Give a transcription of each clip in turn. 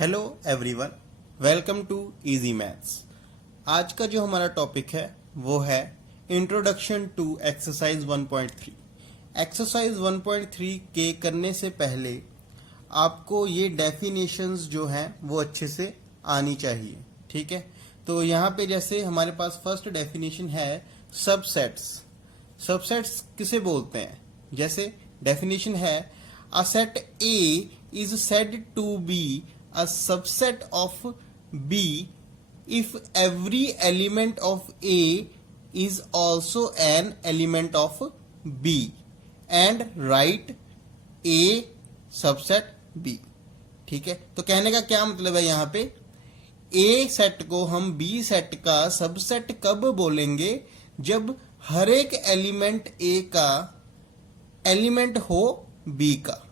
Hello everyone, welcome to easy maths. आज का जो हमारा टॉपिक है वो है इंट्रोडक्शन टू एक्सरसाइज 1.3। एक्सरसाइज 1.3 के करने से पहले आपको ये डेफिनेशंस जो हैं वो अच्छे से आनी चाहिए, ठीक है। तो यहाँ पे जैसे हमारे पास फर्स्ट डेफिनेशन है सबसेट्स। सबसेट्स किसे बोलते हैं? जैसे डेफिनेशन है a set A is said to be a subset of B if every element of A is also an element of B and write A subset B। ठीक है, तो कहने का क्या मतलब है यहाँ पे, A सेट को हम B सेट का सबसेट कब बोलेंगे? जब हर एक एलिमेंट A का एलिमेंट हो B का,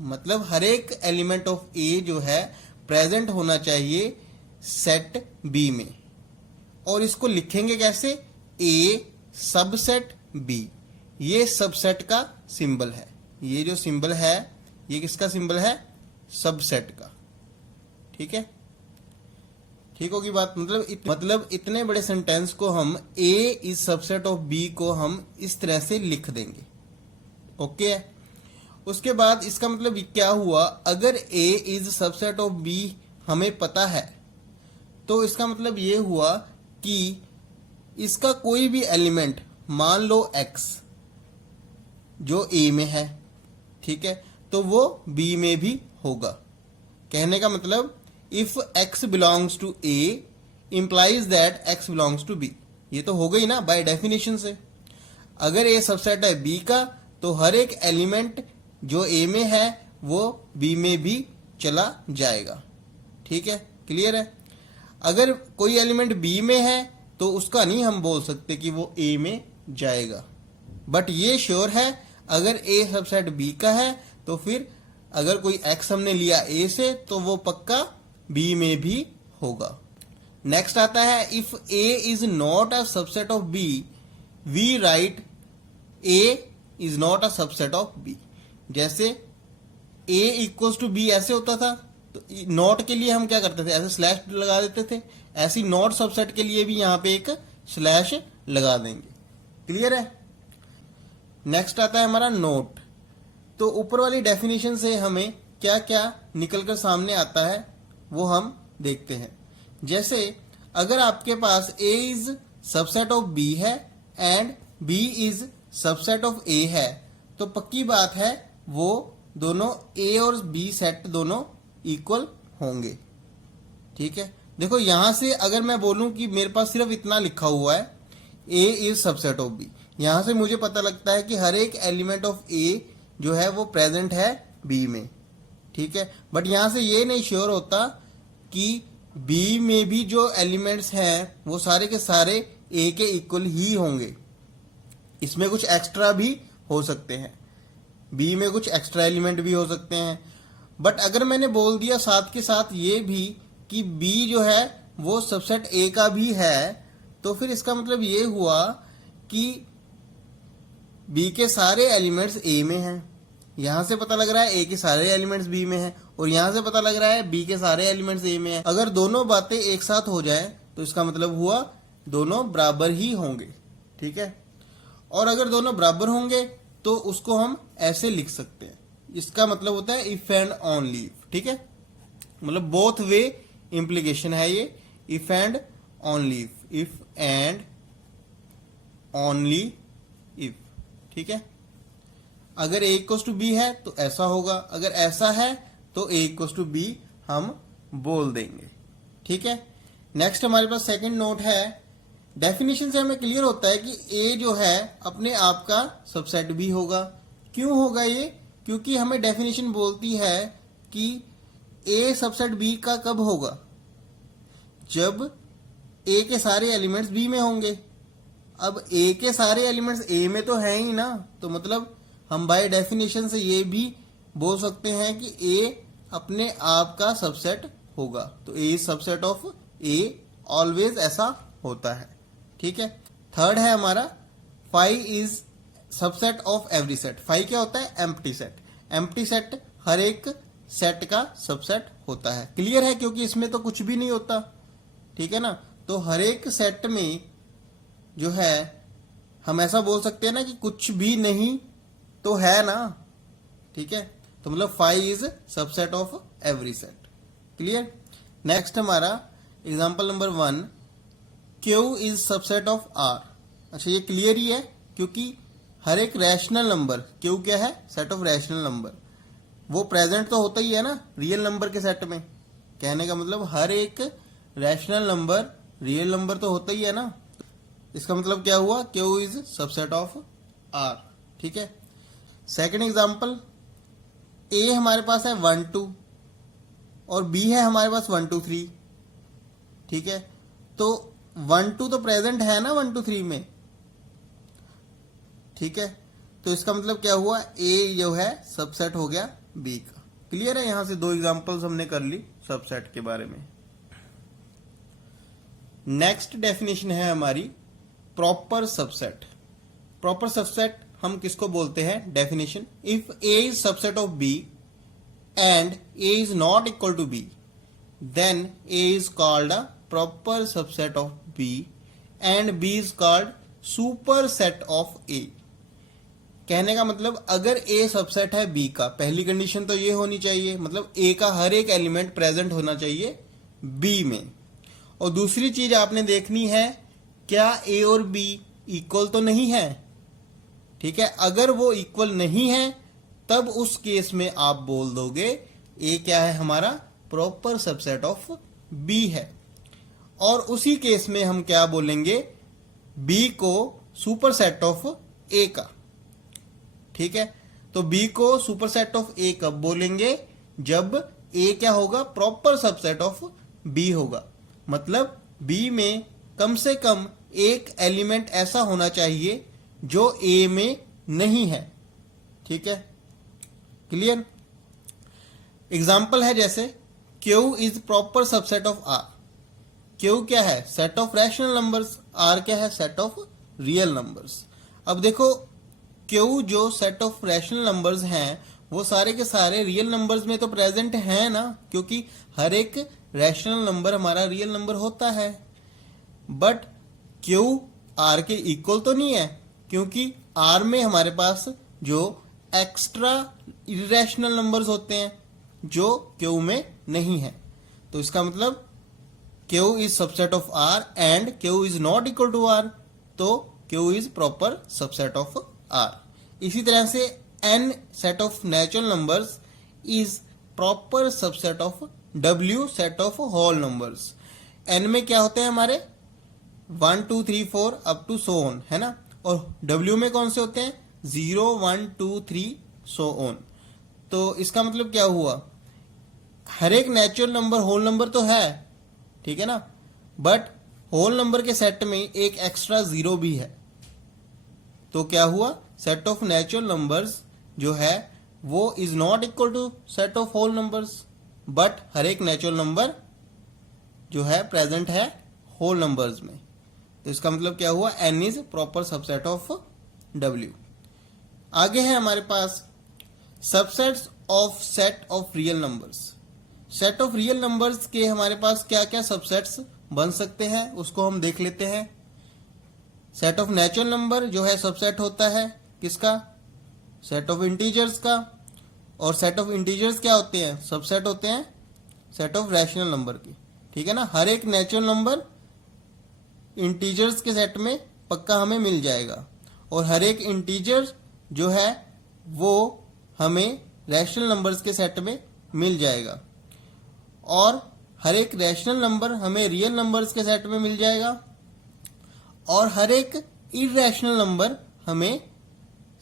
मतलब हर एक एलिमेंट ऑफ ए जो है प्रेजेंट होना चाहिए सेट बी में। और इसको लिखेंगे कैसे? ए सबसेट बी। ये सबसेट का सिंबल है। ये जो सिंबल है ये किसका सिंबल है? सबसेट का। ठीक है, ठीक होगी बात। मतलब इतने बड़े सेंटेंस को हम ए इज सबसेट ऑफ बी को हम इस तरह से लिख देंगे। ओके है। उसके बाद इसका मतलब क्या हुआ, अगर A is subset of B हमें पता है तो इसका मतलब ये हुआ कि इसका कोई भी एलिमेंट, मान लो X जो A में है, ठीक है, तो वो B में भी होगा। कहने का मतलब if X belongs to A implies that X belongs to B। ये तो हो गई ना बाय डेफिनेशन से। अगर A सबसेट है B का तो हर एक एलिमेंट जो ए में है वो बी में भी चला जाएगा। ठीक है, क्लियर है। अगर कोई एलिमेंट बी में है तो उसका नहीं हम बोल सकते कि वो ए में जाएगा, बट ये श्योर है अगर ए सबसेट बी का है तो फिर अगर कोई एक्स हमने लिया ए से तो वो पक्का बी में भी होगा। नेक्स्ट आता है if A is not a subset of B we write A is not a subset of B. जैसे a इक्वल्स टू बी ऐसे होता था तो नॉट के लिए हम क्या करते थे, ऐसे स्लैश लगा देते थे। ऐसी नॉट सबसेट के लिए भी यहां पे एक स्लैश लगा देंगे। क्लियर है। नेक्स्ट आता है हमारा नोट। तो ऊपर वाली डेफिनेशन से हमें क्या क्या निकलकर सामने आता है वो हम देखते हैं। जैसे अगर आपके पास a is subset of b है and b is subset of a है तो पक्की बात है वो दोनों ए और बी सेट दोनों इक्वल होंगे। ठीक है, देखो यहां से अगर मैं बोलूं कि मेरे पास सिर्फ इतना लिखा हुआ है ए इज सबसेट ऑफ बी, यहां से मुझे पता लगता है कि हर एक एलिमेंट ऑफ ए जो है वो प्रेजेंट है बी में। ठीक है, बट यहां से ये नहीं श्योर होता कि बी में भी जो एलिमेंट्स हैं वो सारे के सारे ए के इक्वल ही होंगे। इसमें कुछ एक्स्ट्रा भी हो सकते हैं, बी में कुछ एक्स्ट्रा एलिमेंट भी हो सकते हैं। बट अगर मैंने बोल दिया साथ के साथ ये भी कि बी जो है वो सबसेट ए का भी है तो फिर इसका मतलब ये हुआ कि बी के सारे एलिमेंट्स ए में हैं। यहां से पता लग रहा है ए के सारे एलिमेंट्स बी में हैं और यहां से पता लग रहा है बी के सारे एलिमेंट्स ए में हैं। अगर दोनों बातें एक साथ हो जाए तो इसका मतलब हुआ दोनों बराबर ही होंगे। ठीक है, और अगर दोनों बराबर होंगे तो उसको हम ऐसे लिख सकते हैं। इसका मतलब होता है इफ एंड ओनली इफ। ठीक है, मतलब बोथ वे इंप्लीकेशन है ये, if and only if, if and only if. ठीक है, अगर ए इक्वल्स टू बी है तो ऐसा होगा, अगर ऐसा है तो ए इक्वल्स टू बी हम बोल देंगे। ठीक है, नेक्स्ट हमारे पास सेकंड नोट है। डेफिनेशन से हमें क्लियर होता है कि ए जो है अपने आप का सबसेट भी होगा। क्यों होगा ये? क्योंकि हमें डेफिनेशन बोलती है कि ए सबसेट बी का कब होगा, जब ए के सारे एलिमेंट्स बी में होंगे। अब ए के सारे एलिमेंट्स ए में तो है ही ना, तो मतलब हम बाय डेफिनेशन से ये भी बोल सकते हैं कि ए अपने आप का सबसेट होगा। तो A is subset of A, always ऐसा होता है। ठीक है, थर्ड है हमारा five is subset of every set. Five क्या होता है? Empty set. एम्प्टी सेट हर एक सेट का सबसेट होता है। क्लियर है, क्योंकि इसमें तो कुछ भी नहीं होता, ठीक है ना। तो हर एक सेट में जो है हम ऐसा बोल सकते हैं ना कि कुछ भी नहीं तो है ना, ठीक है। तो मतलब 5 is subset of every set. Clear. Next हमारा example number 1, Q is subset of R। अच्छा, ये क्लियर ही है, क्योंकि हर एक रैशनल नंबर, Q क्या है, सेट ऑफ रैशनल नंबर, वो प्रेजेंट तो होता ही है ना रियल नंबर के सेट में। कहने का मतलब हर एक रैशनल नंबर रियल नंबर तो होता ही है ना। इसका मतलब क्या हुआ, Q is subset of R, ठीक है। सेकंड एग्जांपल, A हमारे पास है 1 2 और B है हमारे पास 1 2 3, ठीक है। तो 1 2 तो प्रेजेंट है ना 1 2 3 में, ठीक है। तो इसका मतलब क्या हुआ, A जो है सबसेट हो गया B का। क्लियर है। यहां से 2 एग्जांपल्स हमने कर ली सबसेट के बारे में। नेक्स्ट डेफिनेशन है हमारी प्रॉपर सबसेट। प्रॉपर सबसेट हम किसको बोलते हैं, definition, if A is subset of B and A is not equal to B, then A is called a proper subset of B and B is called superset of A। कहने का मतलब अगर A subset है B का, पहली condition तो ये होनी चाहिए, मतलब A का हर एक एलिमेंट प्रेजेंट होना चाहिए B में। और दूसरी चीज आपने देखनी है, क्या A और B इक्वल तो नहीं है, ठीक है। अगर वो इक्वल नहीं है तब उस केस में आप बोल दोगे A क्या है, हमारा प्रॉपर सबसेट ऑफ B है। और उसी केस में हम क्या बोलेंगे, B को सुपर सेट ऑफ A का, ठीक है। तो B को सुपर सेट ऑफ A कब बोलेंगे, जब A क्या होगा, प्रॉपर सबसेट ऑफ B होगा। मतलब B में कम से कम एक एलिमेंट ऐसा होना चाहिए जो A में नहीं है, ठीक है। क्लियर। एग्जाम्पल है जैसे Q is proper subset of R। Q क्या है, set of rational numbers, R क्या है, सेट ऑफ रियल नंबर्स। अब देखो Q जो सेट ऑफ रैशनल नंबर्स हैं वो सारे के सारे रियल नंबर्स में तो प्रेजेंट हैं ना, क्योंकि हर एक रैशनल नंबर हमारा रियल नंबर होता है। बट Q R के इक्वल तो नहीं है, क्योंकि R में हमारे पास जो एक्स्ट्रा इरेशनल नंबर्स होते हैं जो Q में नहीं है। तो इसका मतलब Q is subset of R and Q is not equal to R, तो Q is proper subset of R। इसी तरह से N set of natural numbers is proper subset of W set of whole numbers. N में क्या होते हैं हमारे 1 2 3 4 up to so on, है ना। और W में कौन से होते हैं 0 1 2 3 सो ऑन। तो इसका मतलब क्या हुआ, हर एक नेचुरल नंबर होल नंबर तो है, ठीक है ना, बट होल नंबर के सेट में एक एक्स्ट्रा 0 भी है। तो क्या हुआ, सेट ऑफ नेचुरल नंबर्स जो है वो is not equal to set of whole numbers, but हर एक नेचुरल नंबर जो है प्रेजेंट है होल नंबर्स में। तो इसका मतलब क्या हुआ, N is proper subset of W। आगे है हमारे पास subsets of set of real numbers. Set of real numbers के हमारे पास क्या क्या सबसेट्स बन सकते हैं उसको हम देख लेते हैं। सेट ऑफ नेचुरल नंबर जो है सबसेट होता है किसका, सेट ऑफ इंटीजर्स का। और सेट ऑफ इंटीजर्स क्या होते हैं, सबसेट होते हैं सेट ऑफ रैशनल नंबर के, ठीक है ना। हर एक नेचुरल नंबर इंटीजर्स के सेट में पक्का हमें मिल जाएगा, और हर एक इंटीजर जो है वो हमें रैशनल नंबर्स के सेट में मिल जाएगा, और हर एक रैशनल नंबर हमें रियल नंबर्स के सेट में मिल जाएगा, और हर एक इरैशनल नंबर हमें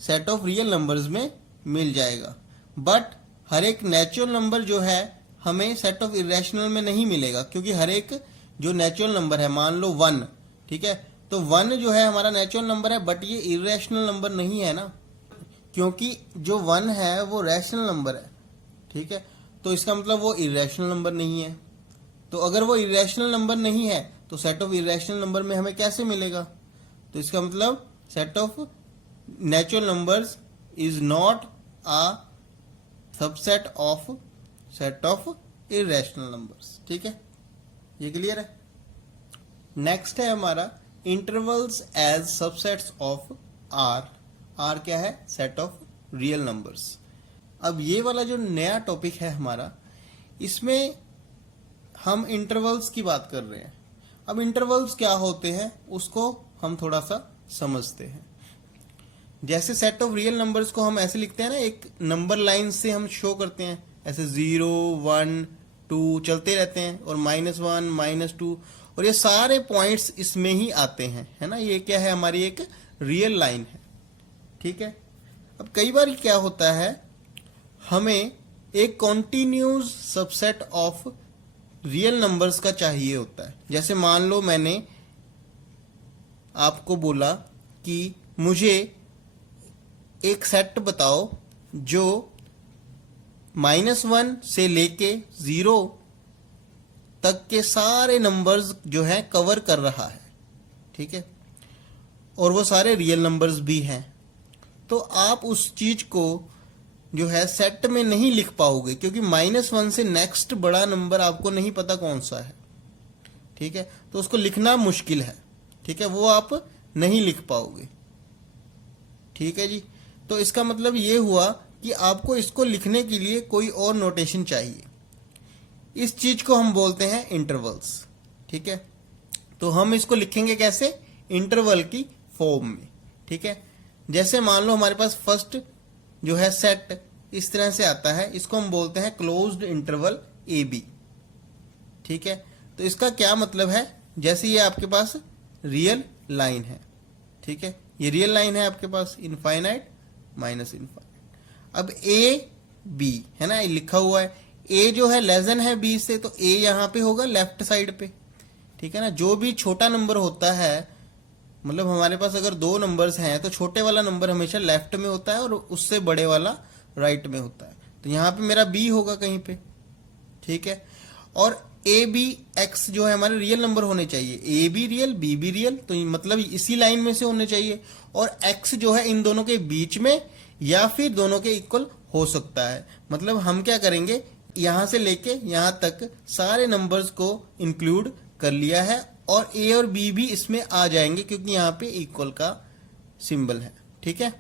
सेट ऑफ रियल नंबर्स में मिल जाएगा। बट हर एक नेचुरल नंबर जो है हमें सेट ऑफ इरैशनल में नहीं मिलेगा, क्योंकि हर एक जो नेचुरल नंबर है, मान लो 1, ठीक है, तो 1 जो है हमारा नेचुरल नंबर है, बट ये इरैशनल नंबर नहीं है ना, क्योंकि जो 1 है वो रैशनल नंबर है, ठीक है। तो इसका मतलब वो इरैशनल नंबर नहीं है। तो अगर वो इरैशनल नंबर नहीं है तो सेट ऑफ इरैशनल नंबर में हमें कैसे मिलेगा, तो इसका मतलब set of natural numbers is not a subset of set of irrational numbers. ठीक है, ये क्लियर है। नेक्स्ट है हमारा intervals as subsets of R. R क्या है? Set of real numbers. अब ये वाला जो नया टॉपिक है हमारा, इसमें हम इंटरवल्स की बात कर रहे हैं। अब इंटरवल्स क्या होते हैं उसको हम थोड़ा सा समझते हैं। जैसे सेट ऑफ रियल नंबर्स को हम ऐसे लिखते हैं ना, एक नंबर लाइन से हम शो करते हैं, ऐसे 0 1 2 चलते रहते हैं, और -1 -2, और ये सारे पॉइंट्स इसमें ही आते हैं, है ना। ये क्या है? हमारी एक रियल लाइन है। ठीक है। अब कई बार क्या होता है, हमें एक continuous subset of real numbers का चाहिए होता है। जैसे मान लो मैंने आपको बोला कि मुझे एक सेट बताओ जो -1 से लेके 0 तक के सारे नंबर्स जो है कवर कर रहा है। ठीक है, और वो सारे रियल नंबर्स भी हैं। तो आप उस चीज को जो है सेट में नहीं लिख पाओगे, क्योंकि -1 से नेक्स्ट बड़ा नंबर आपको नहीं पता कौन सा है। ठीक है, तो उसको लिखना मुश्किल है। ठीक है, वो आप नहीं लिख पाओगे। ठीक है जी। तो इसका मतलब ये हुआ कि आपको इसको लिखने के लिए कोई और नोटेशन चाहिए। इस चीज को हम बोलते हैं इंटरवल्स। ठीक है, तो हम इसको लिखेंगे कैसे? इंटरवल की फॉर्म में। ठीक है, जैसे मान लो हमारे पास फर्स्ट जो है सेट इस तरह से आता है, इसको हम बोलते हैं क्लोज्ड इंटरवल ए बी। ठीक है, तो इसका क्या मतलब है? जैसे ये आपके पास रियल लाइन है। ठीक है, ये रियल लाइन है आपके पास, इनफाइनाइट माइनस इनफाइनाइट। अब ए बी है ना, ये लिखा हुआ है। ए जो है लेसन है बी से, तो ए यहां पे होगा लेफ्ट साइड पे। ठीक है ना, जो भी छोटा नंबर होता है, मतलब हमारे पास अगर 2 नंबर्स हैं तो छोटे वाला नंबर हमेशा लेफ्ट में होता है और उससे बड़े वाला राइट में होता है। तो यहाँ पे मेरा बी होगा कहीं पे। ठीक है, और ए बी एक्स जो है हमारे रियल नंबर होने चाहिए। A B real, B B real, तो मतलब इसी लाइन में से होने चाहिए। और एक्स जो है इन दोनों के बीच में या फिर दोनों के इक्वल हो सकता है। मतलब हम क्या करेंगे, यहां से लेके यहां तक सारे नंबर्स को इंक्लूड कर लिया है, और ए और बी भी इसमें आ जाएंगे क्योंकि यहाँ पे इक्वल का सिंबल है। ठीक है,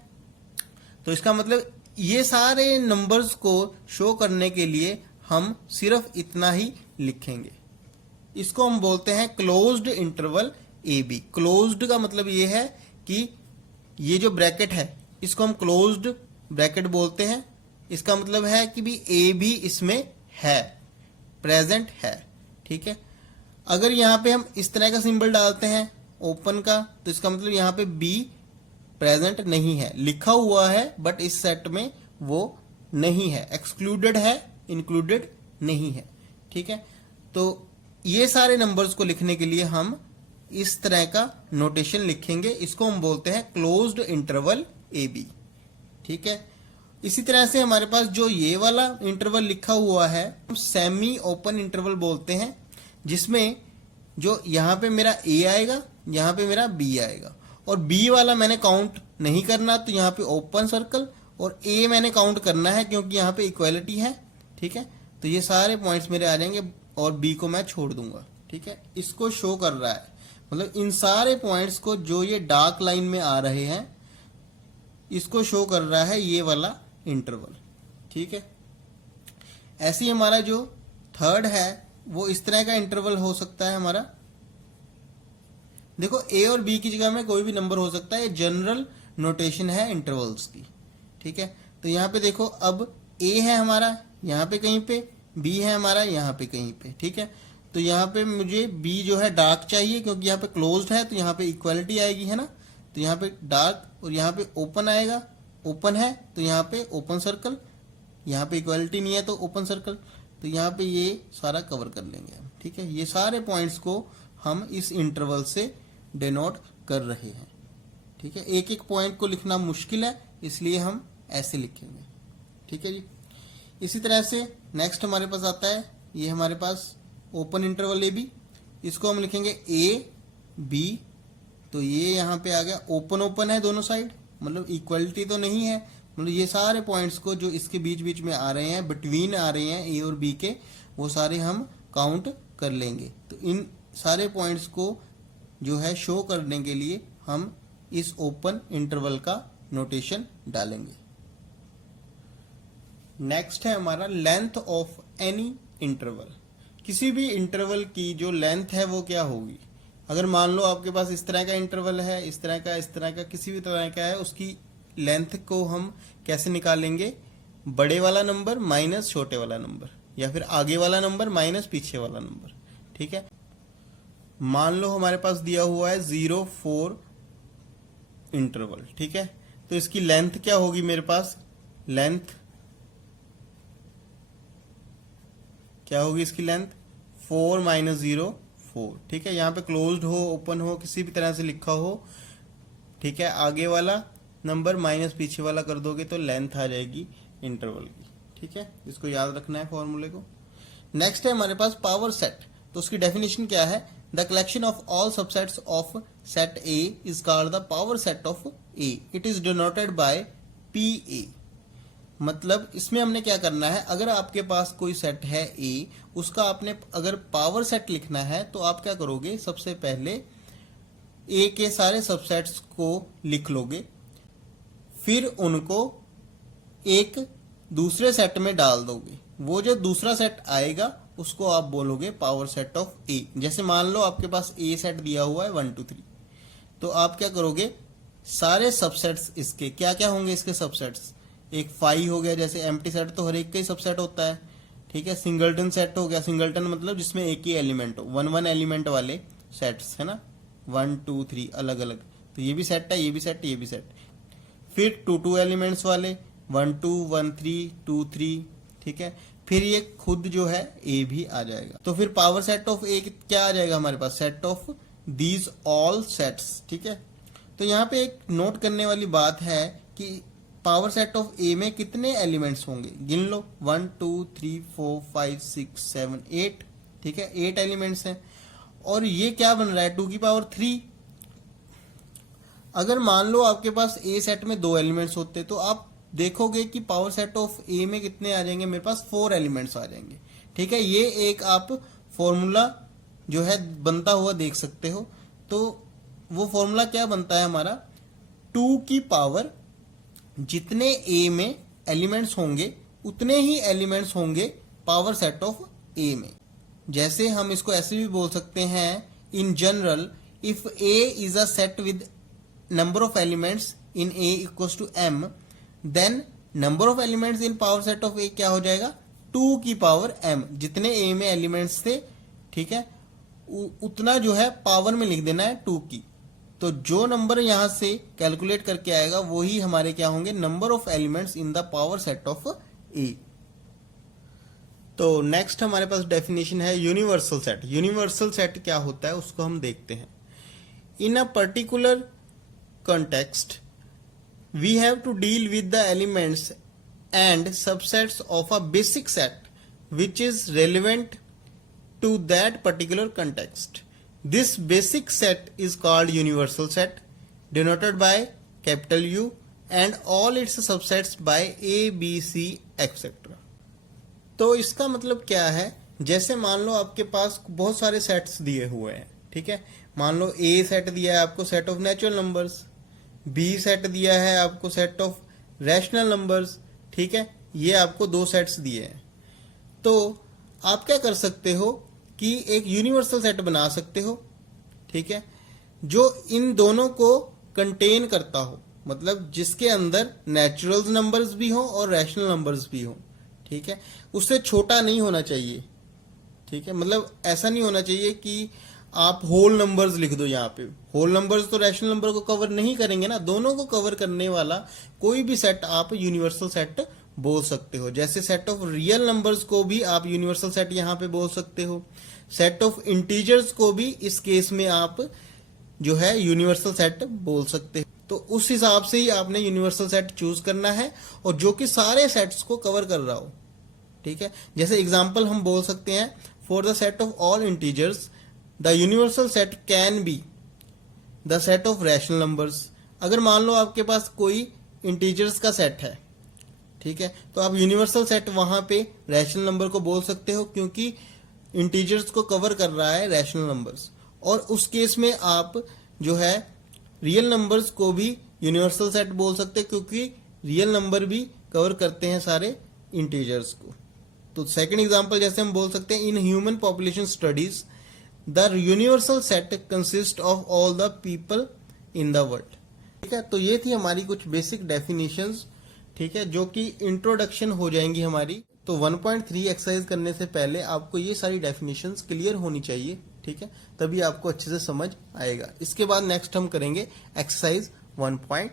तो इसका मतलब ये सारे नंबर्स को शो करने के लिए हम सिर्फ इतना ही लिखेंगे। इसको हम बोलते हैं closed interval A B. Closed का मतलब ये है कि ये जो ब्रैकेट है इसको हम क्लोज्ड ब्रैकेट बोलते हैं। इसका मतलब है कि भी ए भी इसमें है, प्रेजेंट है। ठीक है, अगर यहाँ पे हम इस तरह का सिंबल डालते हैं ओपन का, तो इसका मतलब यहाँ पे बी प्रेजेंट नहीं है, लिखा हुआ है बट इस सेट में वो नहीं है, एक्सक्लूडेड है, इंक्लूडेड नहीं है। ठीक है, तो ये सारे नंबर्स को लिखने के लिए हम इस तरह का नोटेशन लिखेंगे। इसको हम बोलते हैं क्लोज्ड इंटरवल ए बी। ठीक है, इसी तरह से हमारे पास जो ये वाला इंटरवल लिखा हुआ है हम सेमी ओपन इंटरवल बोलते हैं, जिसमें जो यहाँ पे मेरा ए आएगा, यहाँ पे मेरा बी आएगा, और बी वाला मैंने काउंट नहीं करना, तो यहाँ पे ओपन सर्कल, और ए मैंने काउंट करना है क्योंकि यहाँ पे इक्वालिटी है। ठीक है, तो ये सारे पॉइंट्स मेरे आ जाएंगे और बी को मैं छोड़ दूंगा। ठीक है, इसको शो कर रहा है, मतलब इन सारे पॉइंट्स को जो ये डार्क लाइन में आ रहे हैं इसको शो कर रहा है ये वाला इंटरवल। ठीक है, ऐसे ही हमारा जो थर्ड है वो इस तरह का इंटरवल हो सकता है हमारा। देखो ए और बी की जगह में कोई भी नंबर हो सकता है, ये जनरल नोटेशन है इंटरवल्स की। ठीक है, तो यहाँ पे देखो अब ए है हमारा यहाँ पे कहीं पे, बी है हमारा यहाँ पे कहीं पे। ठीक है, तो यहाँ पे मुझे बी जो है डार्क चाहिए क्योंकि यहाँ पे क्लोज्ड है, तो यहाँ पे इक्वालिटी आएगी, है ना। तो यहाँ पे डार्क और यहाँ पे ओपन आएगा, ओपन है तो यहाँ पे ओपन सर्कल, यहाँ पे इक्वालिटी नहीं है तो ओपन सर्कल, तो यहाँ पे ये सारा कवर कर लेंगे हम। ठीक है, ये सारे पॉइंट्स को हम इस इंटरवल से डिनोट कर रहे हैं। ठीक है, एक एक पॉइंट को लिखना मुश्किल है इसलिए हम ऐसे लिखेंगे। ठीक है जी, इसी तरह से नेक्स्ट हमारे पास आता है ये हमारे पास ओपन इंटरवल ए बी। इसको हम लिखेंगे ए बी, तो ये यहाँ पे आ गया, ओपन ओपन है दोनों साइड, मतलब इक्वलिटी तो नहीं है, मतलब ये सारे पॉइंट्स को जो इसके बीच बीच में आ रहे हैं, बिटवीन आ रहे हैं ए और बी के, वो सारे हम काउंट कर लेंगे। तो इन सारे पॉइंट्स को जो है शो करने के लिए हम इस ओपन इंटरवल का नोटेशन डालेंगे। नेक्स्ट है हमारा लेंथ ऑफ एनी इंटरवल। किसी भी इंटरवल की जो लेंथ है वो क्या होगी। अगर मान लो आपके पास इस तरह का इंटरवल है, इस तरह का, किसी भी तरह का है, उसकी लेंथ को हम कैसे निकालेंगे, बड़े वाला नंबर माइनस छोटे वाला नंबर, या फिर आगे वाला नंबर माइनस पीछे वाला नंबर। ठीक है, मान लो हमारे पास दिया हुआ है 0-4 इंटरवल। ठीक है, तो इसकी लेंथ क्या होगी, मेरे पास लेंथ क्या होगी, इसकी लेंथ 4 - 0 4। ठीक है, यहाँ पे क्लोज्ड हो, ओपन हो, किसी भी तरह से लिखा हो। ठीक है, आगे वाला नंबर माइनस पीछे वाला कर दोगे तो लेंथ आ जाएगी इंटरवल की। ठीक है, इसको याद रखना है फॉर्मूले को। नेक्स्ट है हमारे पास पावर सेट। तो उसकी डेफिनेशन क्या है, the collection of all subsets of set A is called the power set of A, it is denoted by P A. मतलब इसमें हमने क्या करना है, अगर आपके पास कोई सेट है ए, उसका आपने अगर पावर सेट लिखना है तो आप क्या करोगे, सबसे पहले ए के सारे सबसेट्स को लिख लोगे, फिर उनको एक दूसरे सेट में डाल दोगे। वो जो दूसरा सेट आएगा उसको आप बोलोगे पावर सेट ऑफ ए। जैसे मान लो आपके पास ए सेट दिया हुआ है 1 2 3, तो आप क्या करोगे, सारे सबसेट्स इसके क्या क्या होंगे, इसके सबसेट्स एक 5 हो गया, जैसे एम्प्टी सेट तो हर एक का ही सबसेट होता है। ठीक है, सिंगलटन सेट हो गया, सिंगलटन मतलब जिसमें एक ही एलिमेंट हो, 1 एलिमेंट वाले सेट्स है ना, 1 2 3 अलग अलग। तो ये भी सेट है, ये भी सेट, ये भी सेट। फिर 2 एलिमेंट्स वाले 1 2 1 3 2 3। ठीक है, फिर ये खुद जो है ए भी आ जाएगा। तो फिर पावर सेट ऑफ ए क्या आ जाएगा हमारे पास, set of these all sets. ठीक है, तो यहाँ पे एक नोट करने वाली बात है कि पावर सेट ऑफ ए में कितने एलिमेंट्स होंगे, गिन लो, 1 2 3 4 5 6 7 8। ठीक है, 8 एलिमेंट्स हैं, और ये क्या बन रहा है, 2 की पावर 3। अगर मान लो आपके पास ए सेट में 2 एलिमेंट्स होते तो आप देखोगे कि पावर सेट ऑफ ए में कितने आ जाएंगे, मेरे पास 4 एलिमेंट्स आ जाएंगे। ठीक है, ये एक आप फॉर्मूला जो है बनता हुआ देख सकते हो। तो वो फॉर्मूला क्या बनता है हमारा, 2 की पावर जितने ए में एलिमेंट्स होंगे उतने ही एलिमेंट्स होंगे पावर सेट ऑफ ए में। जैसे हम इसको ऐसे भी बोल सकते हैं, in general if A is a set with number of elements in A equals to M, then number of elements in power set of A क्या हो जाएगा, 2 की पावर एम। जितने ए में एलिमेंट्स थे, ठीक है, उतना जो है पावर में लिख देना है 2 की। तो जो नंबर यहां से कैलकुलेट करके आएगा वही हमारे क्या होंगे, number of elements in the power set of A. तो नेक्स्ट हमारे पास डेफिनेशन है यूनिवर्सल सेट। यूनिवर्सल सेट क्या होता है उसको हम देखते हैं। In a particular context, we have to deal with the elements and subsets of a basic set which is relevant to that particular context. This basic set is called universal set, denoted by capital U, and all its subsets by A, B, C, etc. तो इसका मतलब क्या है, जैसे मान लो आपके पास बहुत सारे सेट्स दिए हुए हैं। ठीक है, मान लो A सेट दिया है आपको, set of natural numbers, B set दिया है आपको, सेट ऑफ रैशनल नंबर्स। ठीक है, ये आपको 2 सेट्स दिए हैं। तो आप क्या कर सकते हो कि एक यूनिवर्सल सेट बना सकते हो। ठीक है, जो इन दोनों को कंटेन करता हो, मतलब जिसके अंदर नेचुरल नंबर्स भी हो और रैशनल नंबर्स भी हो। ठीक है, उससे छोटा नहीं होना चाहिए। ठीक है, मतलब ऐसा नहीं होना चाहिए कि आप होल नंबर्स लिख दो। यहाँ पे होल नंबर्स तो रैशनल नंबर को कवर नहीं करेंगे ना, दोनों को कवर करने वाला कोई भी सेट आप यूनिवर्सल सेट बोल सकते हो। जैसे सेट ऑफ रियल नंबर्स को भी आप यूनिवर्सल सेट यहाँ पे बोल सकते हो, सेट ऑफ इंटीजर्स को भी इस केस में आप जो है यूनिवर्सल सेट बोल सकते हो। तो उस हिसाब से ही आपने यूनिवर्सल सेट चूज करना है, और जो कि सारे सेट्स को कवर कर रहा हो। ठीक है, जैसे एग्जाम्पल हम बोल सकते हैं, for the set of all integers the universal set can be the set of rational numbers. अगर मान लो आपके पास कोई इंटीजर्स का सेट है, ठीक है। तो आप यूनिवर्सल सेट वहां पे रैशनल नंबर को बोल सकते हो, क्योंकि इंटीजर्स को कवर कर रहा है रैशनल नंबर्स। और उस केस में आप जो है रियल नंबर्स को भी यूनिवर्सल सेट बोल सकते हैं, क्योंकि रियल नंबर भी कवर करते हैं सारे इंटीजर्स को। तो सेकंड एग्जांपल जैसे हम बोल सकते हैं, in human population studies the universal set consist of all the people in the world. ठीक है, तो ये थी हमारी कुछ बेसिक डेफिनेशंस, ठीक है, जो कि इंट्रोडक्शन हो जाएंगी हमारी। तो 1.3 एक्सरसाइज करने से पहले आपको ये सारी डेफिनेशंस क्लियर होनी चाहिए, ठीक है, तभी आपको अच्छे से समझ आएगा। इसके बाद नेक्स्ट हम करेंगे एक्सरसाइज 1.4।